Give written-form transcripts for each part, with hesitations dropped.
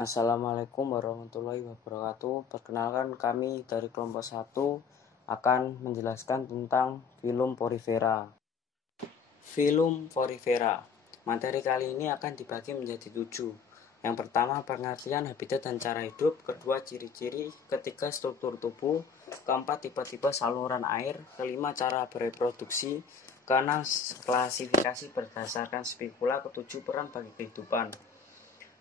Assalamualaikum warahmatullahi wabarakatuh. Perkenalkan, kami dari kelompok 1 akan menjelaskan tentang filum porifera. Filum porifera. Materi kali ini akan dibagi menjadi 7. Yang pertama, pengertian habitat dan cara hidup. Kedua, ciri-ciri. Ketiga, struktur tubuh. Keempat, tipe-tipe saluran air. Kelima, cara bereproduksi. Keenam, klasifikasi berdasarkan spikula. Ketujuh, peran bagi kehidupan.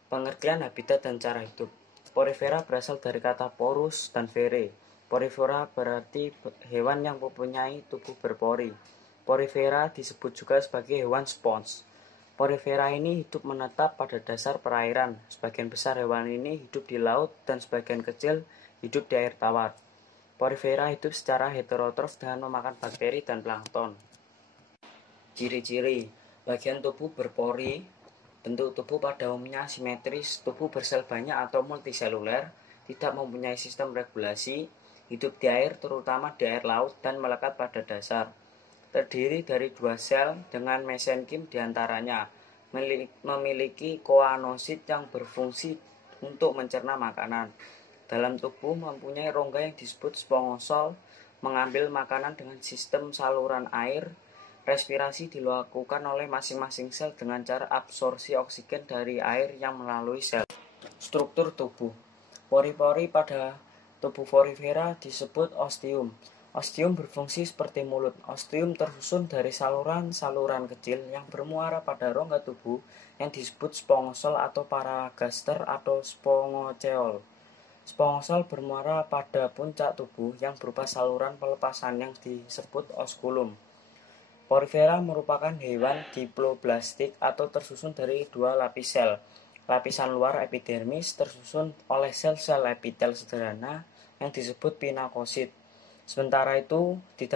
Pengertian habitat dan cara hidup. Porifera berasal dari kata porus dan vere. Porifera berarti hewan yang mempunyai tubuh berpori. Porifera disebut juga sebagai hewan spons. Porifera ini hidup menetap pada dasar perairan. Sebagian besar hewan ini hidup di laut dan sebagian kecil hidup di air tawar. Porifera hidup secara heterotrof dengan memakan bakteri dan plankton. Ciri-ciri: bagian tubuh berpori. Bentuk tubuh pada umumnya simetris, tubuh bersel banyak atau multiseluler, tidak mempunyai sistem regulasi, hidup di air terutama di air laut dan melekat pada dasar. Terdiri dari 2 sel dengan mesenkim diantaranya, memiliki koanosit yang berfungsi untuk mencerna makanan. Dalam tubuh mempunyai rongga yang disebut spongosol, mengambil makanan dengan sistem saluran air. Respirasi dilakukan oleh masing-masing sel dengan cara absorpsi oksigen dari air yang melalui sel. Struktur tubuh. Pori-pori pada tubuh porifera disebut ostium. Ostium berfungsi seperti mulut. Ostium tersusun dari saluran-saluran kecil yang bermuara pada rongga tubuh yang disebut spongosol atau paragaster atau spongoceol. Spongosol bermuara pada puncak tubuh yang berupa saluran pelepasan yang disebut osculum. Porifera merupakan hewan diploblastik atau tersusun dari 2 lapis sel. Lapisan luar epidermis tersusun oleh sel-sel epitel sederhana yang disebut pinakosit. Sementara itu, di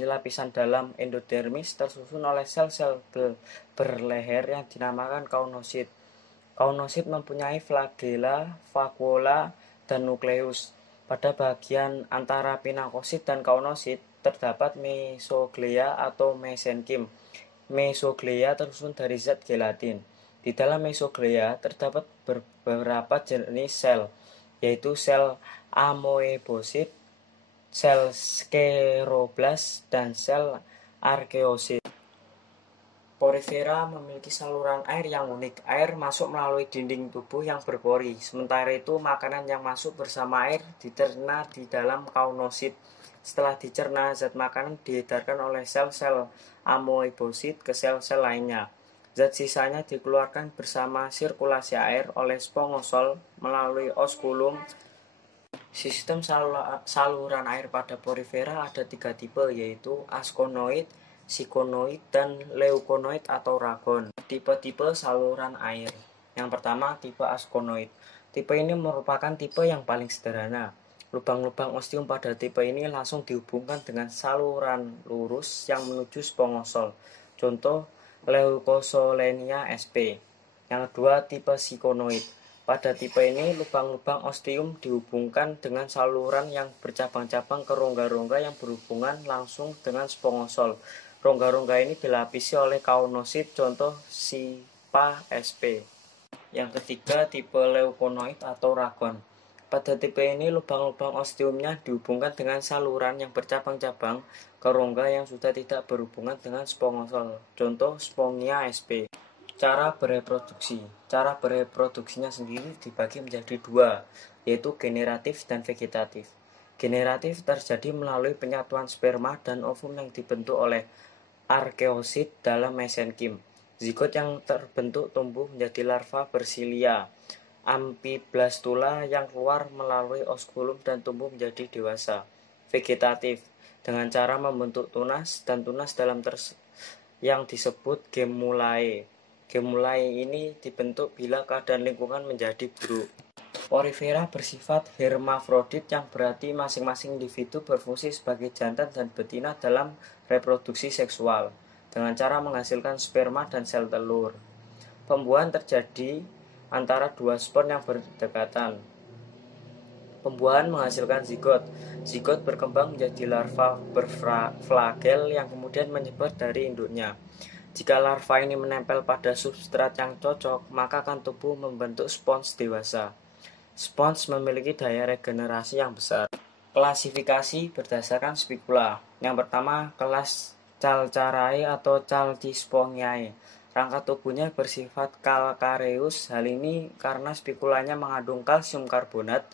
lapisan dalam endodermis tersusun oleh sel-sel berleher yang dinamakan kaunosit. Kaunosit mempunyai flagella, vakuola, dan nukleus. Pada bagian antara pinakosit dan kaunosit terdapat mesoglea atau mesenkim. Mesoglea tersusun dari zat gelatin. Di dalam mesoglea terdapat beberapa jenis sel, yaitu sel amoebosit, sel skeroblast, dan sel arkeosit. Porifera memiliki saluran air yang unik. Air masuk melalui dinding tubuh yang berpori. Sementara itu, makanan yang masuk bersama air dicerna di dalam kaunosit. Setelah dicerna, zat makanan diedarkan oleh sel-sel amoebosit ke sel-sel lainnya. Zat sisanya dikeluarkan bersama sirkulasi air oleh spongosol melalui osculum. Sistem saluran air pada porifera ada 3 tipe, yaitu askonoid, sikonoid, dan leukonoid atau ragon. Tipe-tipe saluran air. Yang pertama, tipe askonoid. Tipe ini merupakan tipe yang paling sederhana. Lubang-lubang ostium pada tipe ini langsung dihubungkan dengan saluran lurus yang menuju spongosol. Contoh, Leucosolenia sp. Yang kedua, tipe sikonoid. Pada tipe ini, lubang-lubang ostium dihubungkan dengan saluran yang bercabang-cabang ke rongga-rongga yang berhubungan langsung dengan spongosol. Rongga-rongga ini dilapisi oleh kaunosit, contoh Sipa sp. Yang ketiga, tipe leukonoid atau ragon. Pada tipe ini, lubang-lubang ostiumnya dihubungkan dengan saluran yang bercabang-cabang ke rongga yang sudah tidak berhubungan dengan spongosol, contoh Spongia sp. Cara bereproduksi. Cara bereproduksinya sendiri dibagi menjadi 2, yaitu generatif dan vegetatif. Generatif terjadi melalui penyatuan sperma dan ovum yang dibentuk oleh arkeosit dalam mesenkim. Zigot yang terbentuk tumbuh menjadi larva bersilia, amfiblastula yang keluar melalui osculum dan tumbuh menjadi dewasa. Vegetatif, dengan cara membentuk tunas dan tunas dalam yang disebut gemulae. Gemulae ini dibentuk bila keadaan lingkungan menjadi buruk. Porifera bersifat hermafrodit yang berarti masing-masing individu berfungsi sebagai jantan dan betina dalam reproduksi seksual dengan cara menghasilkan sperma dan sel telur. Pembuahan terjadi antara 2 spon yang berdekatan. Pembuahan menghasilkan zigot. Zigot berkembang menjadi larva berflagel yang kemudian menyebar dari induknya. Jika larva ini menempel pada substrat yang cocok, maka akan tumbuh membentuk spons dewasa. Spons memiliki daya regenerasi yang besar. Klasifikasi berdasarkan spikula. Yang pertama, kelas Calcarae atau Chalcispongiae. Rangka tubuhnya bersifat kalkareus. Hal ini karena spikulanya mengandung kalsium karbonat.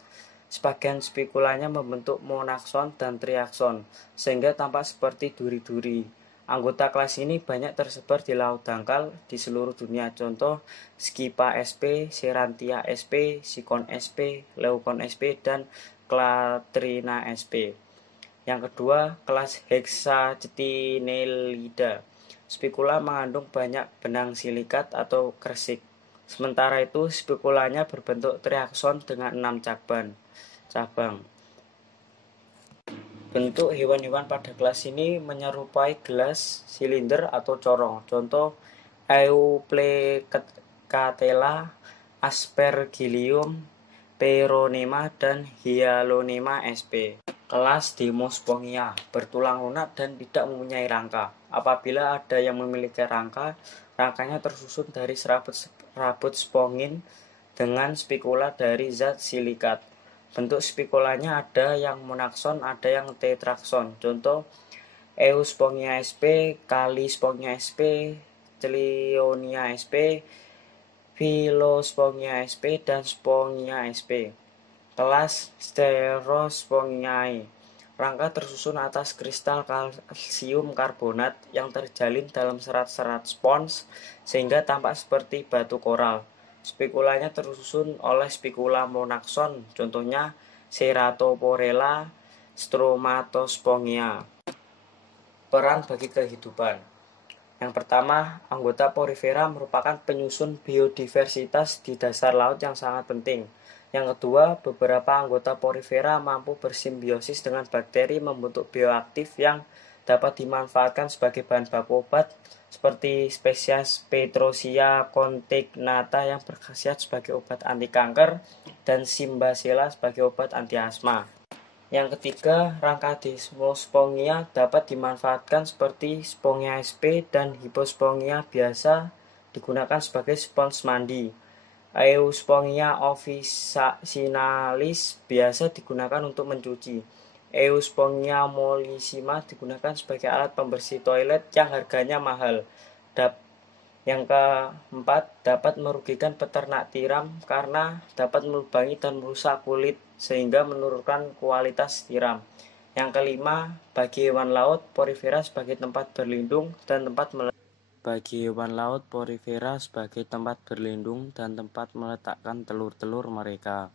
Sebagian spikulanya membentuk monakson dan triakson, sehingga tampak seperti duri-duri. Anggota kelas ini banyak tersebar di laut dangkal di seluruh dunia. Contoh Skipa sp, Serantia sp, Sikon sp, Leucon sp, dan Clatrina sp. Yang kedua, kelas Hexacetinellida. Spikula mengandung banyak benang silikat atau kresik. Sementara itu, spikulanya berbentuk triakson dengan 6 cabang. Bentuk hewan-hewan pada kelas ini menyerupai gelas silinder atau corong. Contoh Euplecatella, Aspergillium, Peronema, dan Hyalonema sp. Kelas Demospongia bertulang lunak dan tidak mempunyai rangka. Apabila ada yang memiliki rangka, rangkanya tersusun dari serabut spongin dengan spikula dari zat silikat. Bentuk spikulanya ada yang monakson, ada yang tetrakson. Contoh Euspongia sp, Kalispongia sp, Cleonia sp, Philospongia sp, dan Spongia sp. Kelas Stereospongiae. Rangka tersusun atas kristal kalsium karbonat yang terjalin dalam serat-serat spons sehingga tampak seperti batu koral. Spikulanya tersusun oleh spikula monakson, contohnya Ceratoporella, Stromatospongia. Peran bagi kehidupan. Yang pertama, anggota porifera merupakan penyusun biodiversitas di dasar laut yang sangat penting. Yang kedua, beberapa anggota porifera mampu bersimbiosis dengan bakteri membentuk bioaktif yang dapat dimanfaatkan sebagai bahan baku obat seperti spesies Petrosia contignata yang berkhasiat sebagai obat anti kanker dan Simbacella sebagai obat anti asma. Yang ketiga, rangka Demospongia dapat dimanfaatkan seperti Spongia sp dan Hypospongia biasa digunakan sebagai spons mandi. Euspongia officinalis biasa digunakan untuk mencuci. Euspongia mollissima digunakan sebagai alat pembersih toilet yang harganya mahal. Yang keempat, dapat merugikan peternak tiram karena dapat melubangi dan merusak kulit sehingga menurunkan kualitas tiram. Yang kelima, bagi hewan laut, porifera sebagai tempat berlindung dan tempat meletakkan telur-telur mereka.